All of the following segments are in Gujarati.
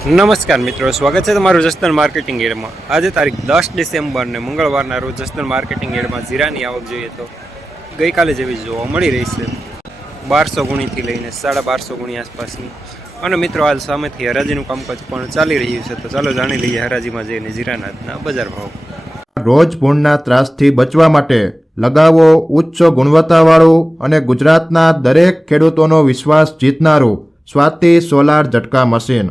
નમસ્કાર મિત્રો, સ્વાગત છે તમારું જસ્તન માર્કેટિંગ એડમાં. આજે તારીખ દસ ડિસેમ્બર ને મંગળવારના રોજ જસ્તન માર્કેટિંગ એડમાં જીરાની આવક જોઈએ તો ગઈકાલે જેવી જોવા મળી રહી છે. બારસો ગુણીથી લઈને સાડા બારસો ગુણી આસપાસની. અને મિત્રો, હાલ સામેથી હરાજીનું કામકાજ પણ ચાલી રહ્યું છે. તો ચાલો જાણી લઈએ હરાજીમાં જઈને જીરાના બજાર ભાવ. રોજ ભૂણના ત્રાસથી બચવા માટે લગાવો ઉચ્ચ ગુણવત્તાવાળું અને ગુજરાતના દરેક ખેડૂતોનો વિશ્વાસ જીતનારું સ્વાતિ સોલાર ઝટકા મશીન.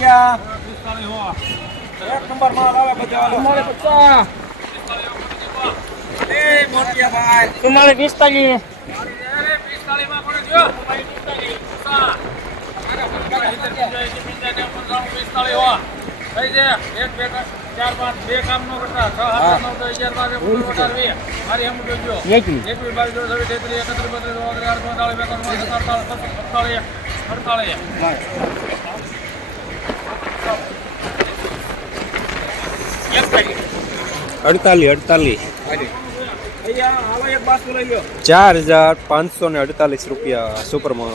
હડમતિયા એક નંબર માલ આવે બધા એ મોતિયાભાઈ ચુમ્માલીસ પિસ્તાલીસ અડતાલીસ અડતાલીસ અહીંયા હાલો એક બાસ્કુ અડતાલીસ. ચાર હજાર પાંચસો ને અડતાલીસ રૂપિયા સુપરમાં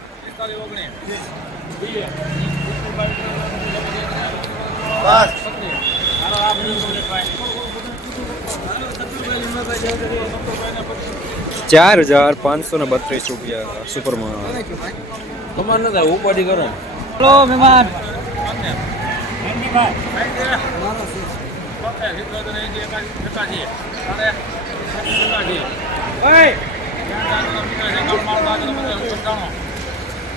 ચાર હજાર પાંચસો ને બત્રીસ રૂપિયા સુપરમાં તમારે નથી ઉપાડી કરો. હલો મહેમાન.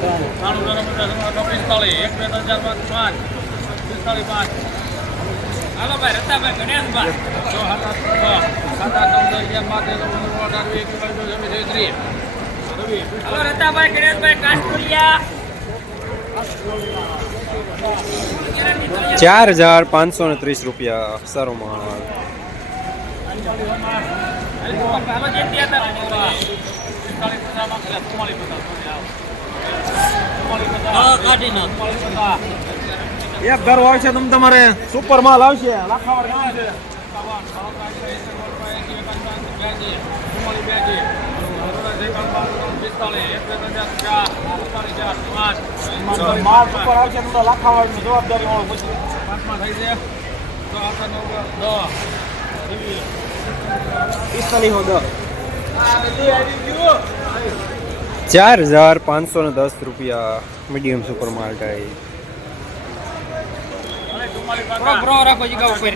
હાલો રતાભાઈ ગણેશભાઈ હાલો રતાભાઈ ગણેશભાઈ કાસ્ટોરિયા ચાર પાંચ પાંચ સારો માલ. હાલો ભાઈ કાઢી નાખ એક ઘર હોય છે તમ તમારે સુપર માલ આવશે લાખાવાર ગામ છે માલ સુપર આવશે તમને લાખાવારની જવાબદારી મળે પછી પિસ્તાલીસ હો ચાર હજાર. પાંચસો ને ત્રીસ રૂપિયા સારો માલ પ્રો પ્રો રાખો જીગા ઉપર હા, મિત્ર, હાલો. સાચી સાચી ગોપાલભાઈ હું ના લાલભાઈ જવાબદારી ભરામણી છે એકાણું છે પિસ્તાળીસ એક બે ત્રણ ચાર પાંચ આઠ નવ દસ. દસ છે એક અગિયાર બાર તેર પંદર સોળ હજાર પાંચસો ને દસ. રૂપિયા મીડિયમ સુપર માર્કેટ આવી ગયો લઈ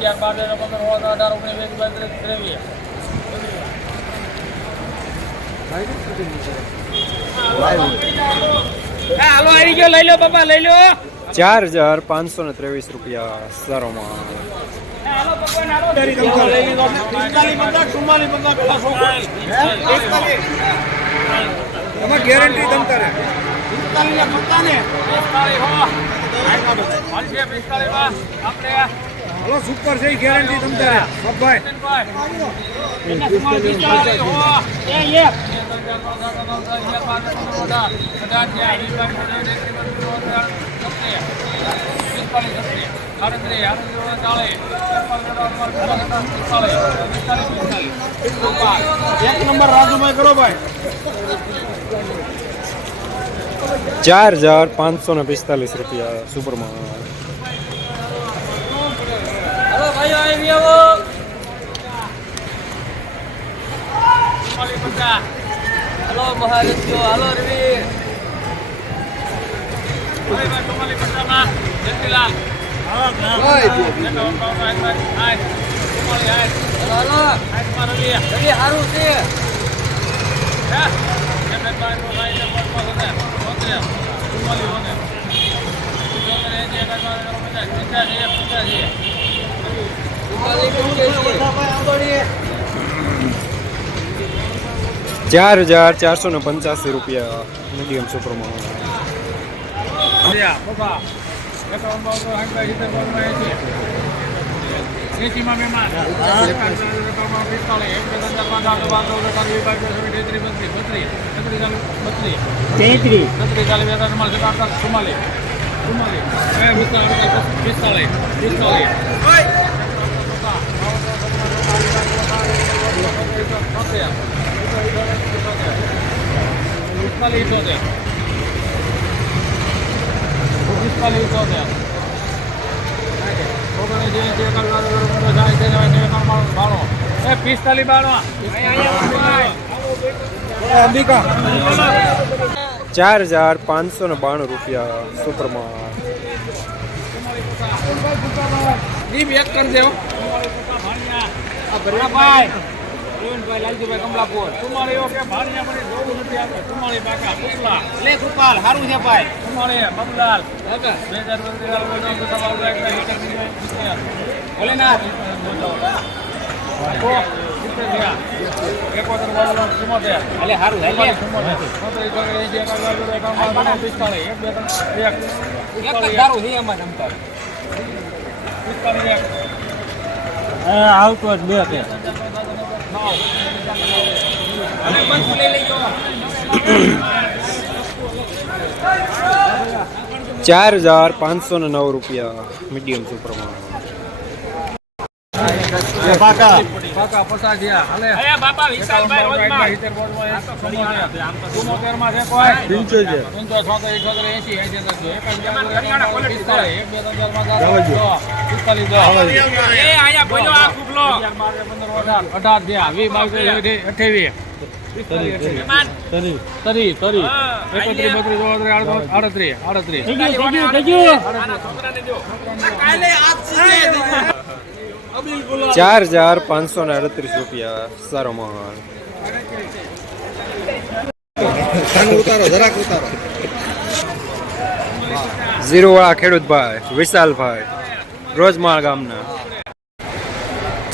લો બાપા લઈ લો ચાર હજાર પાંચસો ને ત્રેવીસ રૂપિયા સારોમાં. ગેરંટી તમ તારે. પિસ્તાલીસ ને પંદર ને પિસ્તાલીસ હો. પાંચસો પિસ્તાલીસમાં આપણે હલો સુપર છે ગેરંટી તમ તારે. બાપભાઈ પિસ્તાલીસ હો એ એક એક નંબર રાજુભાઈ કરો, ભાઈ. ચાર હજાર પાંચસો ને પિસ્તાલીસ રૂપિયા સુપરમાં હાલો ભાઈઓ આવી આવો હાલો મહારથીઓ હાલો રવીર હાલો હાલો રવિ સારું છે ચાર હજાર ચારસો ને પંચ્યાસી રૂપિયા મીડિયમ સુપરમાં એસીમાં મહેમાન પિસ્તાલીસ એક બે ત્રણ પાંચ આઠ બાર ચૌદ અઢાર વીસ બાવીસ ત્રેવીસ તેત્રીસ બત્રીસ બત્રીસ બત્રીસ બત્રીસ તેત્રીસ છત્રીસ ચાલીસ બેતાલીસ ચુમ્માલીસ અડતાલીસ ચુમ્માલીસ ચુમ્માલીસ પિસ્તાલીસ પિસ્તાલીસ પિસ્તાલીસ એંસી એકાવન બાવન ત્રેપન સાઠ સિત્તેર એંસી એકાવન બાવન એ પિસ્તાલીસ બાણું અંબિકા ચાર હજાર પાંચસો ને બાણું રૂપિયા સુપરમાં એક કરી દેવો. ભાઈ. લાલજીભાઈ કમલાપુર. એવો કે ભાણિયા મને જોવું નથી આપણે લે કૃપાલ સારું છે ભાઈ. બબલાલ. બે હજાર સારું એક એમાં જમતા આવતો જ બે. ચાર હજાર પાંચસો ને નવ રૂપિયા મીડિયમ સુપરમાં પાકા પચાસ થયા. હાલે. અરે બાપા વિશાલભાઈ રોજમાં. ચુમ્મોતેરમાં છે કોઈ? પંચોતેર છોતેર ઇઠોતેર એંસી એંસી એક બે ત્રણ ચાર પાંચ આઠ નવ પિસ્તાલીસ દસ એ આયા બોલો આ ફૂગલો અગિયાર બાર તેર પંદર અઢાર. અઢાર થયા. વીસ બાવીસ ત્રેવીસ, અઠ્યાવીસ. મહેમાન તરી. તરી. હા, એકત્રીસ બત્રીસ ચોત્રીસ આડત્રીસ આડત્રીસ આના છોકરાને જો કાલે આજ ચાર હજાર પાંચસો ને અડત્રીસ રૂપિયા સારોમાં ઝીરો વાળા ખેડૂતભાઈ વિશાલભાઈ રોજમાળ ગામના.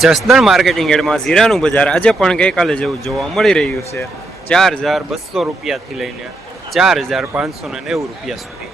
જસદણ માર્કેટિંગ એડમાં ઝીરાનું બજાર આજે પણ ગઈકાલે જેવું જોવા મળી રહ્યું છે. ચાર હજાર બસો રૂપિયાથી લઈને ચાર હજાર પાંચસો ને નેવું રૂપિયા સુધી.